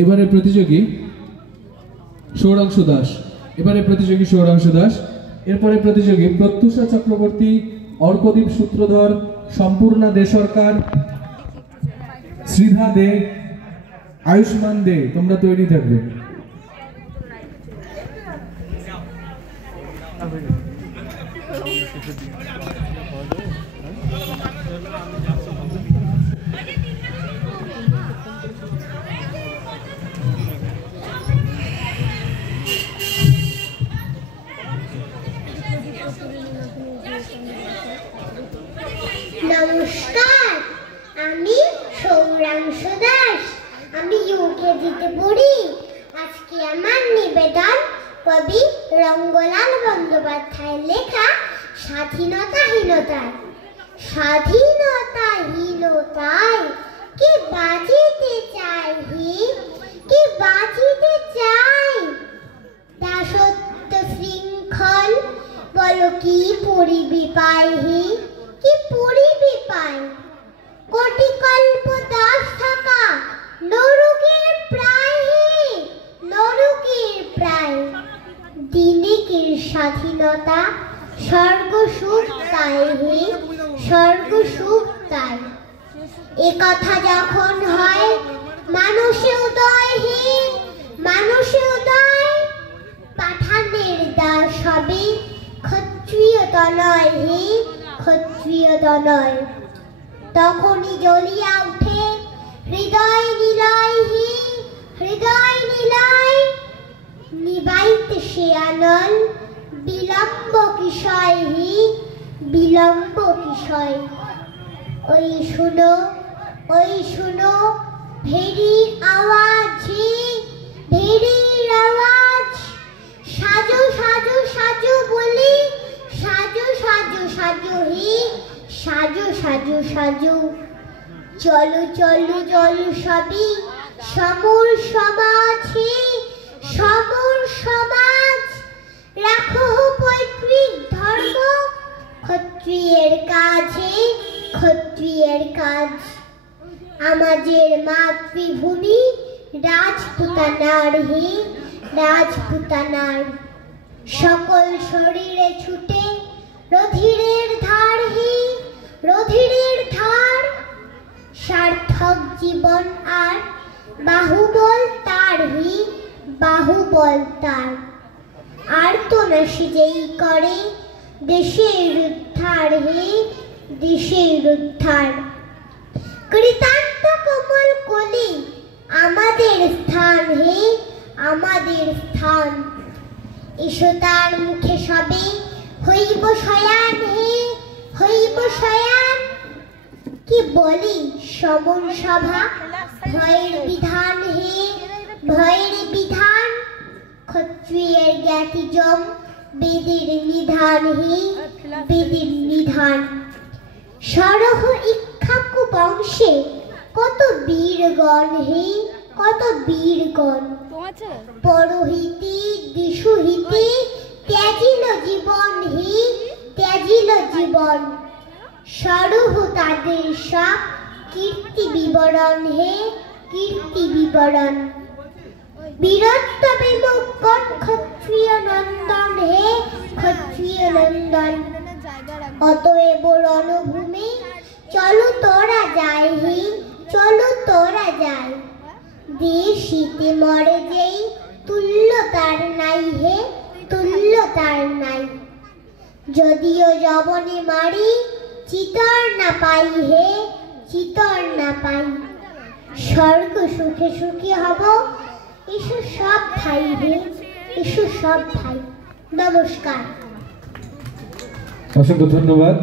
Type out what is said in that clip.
এবারে প্রতিযোগী সৌরাংশু দাস। এরপরে প্রতিযোগী প্রত্যুষা চক্রবর্তী, অর্কদীপ সূত্রধর, সম্পূর্ণা দে সরকার, শ্রীধা দে, আয়ুষ্মান দে। তোমরা তৈরি থাকবে। নমস্কার, আমি সৌরাংশু দাস। আমি ইউকেজিতে পড়ি। আজকে আমার নিবেদন কবি রঙ্গলাল বন্দ্যোপাধ্যায়ের লেখা স্বাধীনতাহীনতায়। স্বাধীনতাহীনতায় কি বাঁচিতে চাই হে, কি বাঁচিতে চাই। দাসত্ব শৃঙ্খল বলো কি পরিবি পাই হে, কি পরিবি পাই। কোটি কল্প দাস থাকা নরকের প্রায় হে, নরকের প্রায়। দিনেকের স্বাধীনতা স্বর্গ সুখ তাই হে, স্বর্গ সুখ তাই। এ কথা যখন হয় মানুষে উদয় হে, মানুষে উদয়। পাঠানের দাস হবে ক্ষত্রিয় তনয় হে, ক্ষত্রিয় তনয়। তখনই জ্বলিয়া উঠে হৃদয় নিলয় হে, হৃদয় নিলয়। নিবাইতে সে আনল বিলম্ব কিশয় হে, বিলম্ব কিশয়। ওই শুনো, ওই শুনো ভেড়ির আওয়াজ হে, ভেড়ির আওয়াজ। সাজো সাজো সাজো বলি, সাজো সাজো সাজো হে, সাজো সাজো সাজো। চলো চলো চলো সবই সমর সমাজ হে, সমর সমাজ। রাখো পৈতৃক ধর্ম, ক্ষত্রিয়ের কাজ হে, ক্ষত্রিয়ের কাজ। আমাদের মাতৃভূমি রাজপুতানার হে, রাজপুতানার। সকল শরীরে ছুটে রধিরের ধার হে, রধিরের ধার। সার্থক জীবন আর বাহুবল তার হে, বাহুবল তার। আর তো না যেই করে দেশের উদ্ধার হে, দেশের উদ্ধার। কৃতান্ত কোমল কলি আমাদের স্থান হে, আমাদের স্থান। এসো তার মুখে সবে হইব শয়ান হে, হইব শয়ান। কি বলি সমন সভা ভয়ের বিধান হে, ভয়ের বিধান। ক্ষত্রিয়ের জ্ঞাতিজম বেদের নিধান হে, বেদের নিধান। সরহ ইক্ষ্বাকু বংশে কত বীরগণ হে, কত বীরগণ। পরহিতে দিশুহিতে ত্যাজিল জীবন হে, ত্যাজিল জীবন। সরহ তাদের সব কীর্তি বিবরণ হে, কীর্তি বিবরণ। বীরত্ব বিমুখ ক্ষত্রিয় নন্দন হে, ক্ষত্রিয় নন্দন। অতএব রণভূমি চলো তোরা যাই হে, চলো তোরা যাই। দেশ শীতে মরে যেই তুল্য তার নাই হে, তুল্য তার নাই। যদিও যবনে মারি চিতর না পাই হে, চিতর না পাই। স্বর্গ সুখে সুখী হব এসো সব ভাই হে, এসো সব ভাই। নমস্কার। অসংখ্য ধন্যবাদ।